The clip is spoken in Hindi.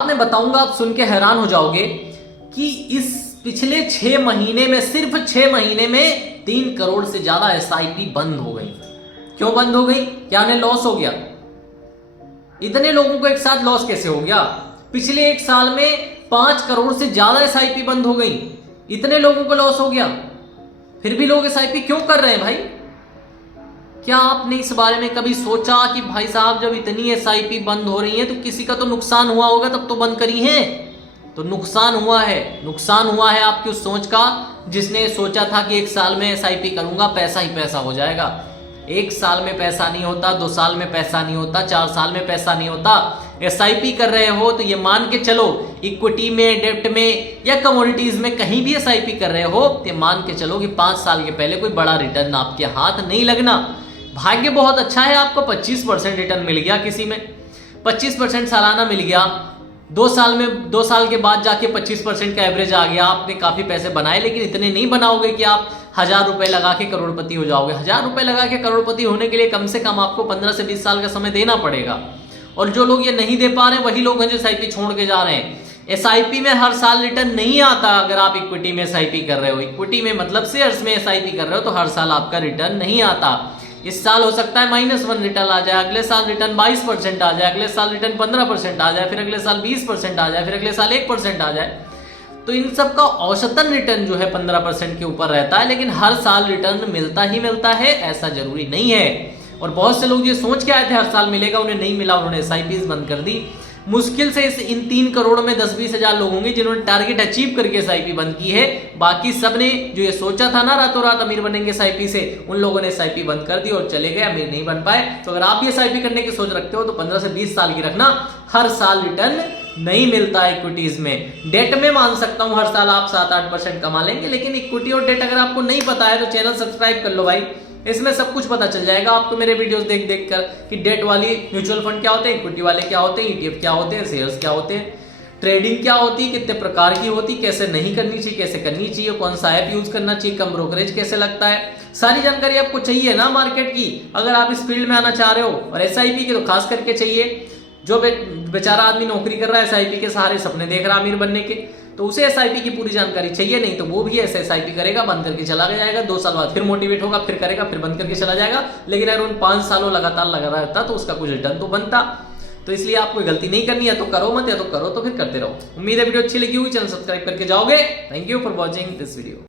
मैं बताऊंगा, आप सुन के हैरान हो जाओगे कि इस पिछले 6 महीने में, सिर्फ 6 महीने में 3 करोड़ से ज्यादा एसआईपी बंद हो गई। क्यों बंद हो गई? क्या उन्हें लॉस हो गया? इतने लोगों को एक साथ लॉस कैसे हो गया? पिछले 1 साल में 5 करोड़ से ज्यादा एसआईपी बंद हो गई, इतने लोगों को लॉस हो गया। फिर भी लोग एसआईपी क्यों कर रहे हैं भाई? क्या आपने इस बारे में कभी सोचा कि भाई साहब जब इतनी एसआईपी बंद हो रही है तो किसी का तो नुकसान हुआ होगा, तब तो बंद करी है। तो नुकसान हुआ है आपकी उस सोच का, जिसने सोचा था कि 1 साल में एसआईपी करूंगा पैसा ही पैसा हो जाएगा। 1 साल में पैसा नहीं होता, 2 साल में पैसा नहीं होता, 4 साल में पैसा नहीं होता। एसआईपी कर रहे हो तो ये मान के चलो, इक्विटी में, डेप्ट में या कमोडिटीज में कहीं भी एसआईपी कर रहे हो तो मान के चलो कि 5 साल के पहले कोई बड़ा रिटर्न आपके हाथ नहीं लगना। भाग्य बहुत अच्छा है, आपको 25% रिटर्न मिल गया, किसी में 25% सालाना मिल गया। 2 साल के बाद जाके 25% का एवरेज आ गया। आपने काफी पैसे बनाए, लेकिन इतने नहीं बनाओगे कि आप 1000 रुपए लगा के करोड़पति हो जाओगे। 1000 रुपए लगा के करोड़पति होने के लिए कम से कम आपको 15 से 20 साल का समय देना पड़ेगा। और जो लोग ये नहीं दे पा रहे हैं वही लोग हैं जो एसआईपी छोड़ के जा रहे हैं। एसआईपी में हर साल रिटर्न नहीं आता। अगर आप इक्विटी में एसआईपी कर रहे हो, इक्विटी में मतलब शेयर्स में एसआईपी कर रहे हो, तो हर साल आपका रिटर्न नहीं आता। इस साल हो सकता है -1 रिटर्न आ जाए, अगले साल रिटर्न 22% आ जाए, अगले साल रिटर्न 15% आ जाए, फिर अगले साल 20% आ जाए, फिर अगले साल 1% आ जाए। तो इन सब का औसतन रिटर्न जो है 15% के ऊपर रहता है, लेकिन हर साल रिटर्न मिलता ही मिलता है, ऐसा जरूरी नहीं है। और बहुत से लोग ये सोच के आए थे हर साल मिलेगा, उन्हें नहीं मिला, उन्होंने एसआईपीज बंद कर दी। मुश्किल से इन 3 करोड़ में 10-20 हजार लोग होंगे जिन्होंने टारगेट अचीव करके एसआईपी बंद की है। बाकी सबने जो ये सोचा था ना रातों रात अमीर बनेंगे एसआईपी से, उन लोगों ने एसआईपी बंद कर दी और चले गए, अमीर नहीं बन पाए। तो अगर आप भी एसआईपी करने की सोच रखते हो तो 15 से 20 साल की रखना। हर साल रिटर्न नहीं मिलता है इक्विटीज में। डेट में मान सकता हूं हर साल आप 7-8% कमा लेंगे, लेकिन इक्विटी और डेट अगर आपको नहीं पता है तो चैनल सब्सक्राइब कर लो भाई, इसमें सब कुछ पता चल जाएगा आपको मेरे वीडियोस देख देख कर कि डेट वाली म्यूचुअल फंड क्या होते हैं, इक्विटी वाले क्या होते हैं, ईटीएफ क्या होते हैं, शेयर्स क्या होते हैं, ट्रेडिंग क्या होती है, कितने प्रकार की होती, कैसे नहीं करनी चाहिए, कैसे करनी चाहिए, कौन सा ऐप यूज करना चाहिए, कम ब्रोकरेज कैसे लगता है, सारी जानकारी आपको चाहिए ना मार्केट की। अगर आप इस फील्ड में आना चाह रहे हो, और एसआईपी की तो खास करके चाहिए। जो बेचारा आदमी नौकरी कर रहा है एसआईपी के सहारे सपने देख रहा है अमीर बनने के, तो उसे एसआईपी की पूरी जानकारी चाहिए। नहीं तो वो भी ऐसे एसआईपी करेगा, बंद करके चला जाएगा, 2 साल बाद फिर मोटिवेट होगा, फिर करेगा, फिर बंद करके चला जाएगा। लेकिन अगर उन 5 सालों लगातार लगा रहता तो उसका कुछ रिटर्न तो बनता। तो इसलिए आपको गलती नहीं करनी है, तो करो मत, या तो करो तो फिर करते रहो। उम्मीद है वीडियो अच्छी लगी होगी, चैनल सब्सक्राइब करके जाओगे। Thank you for watching this video.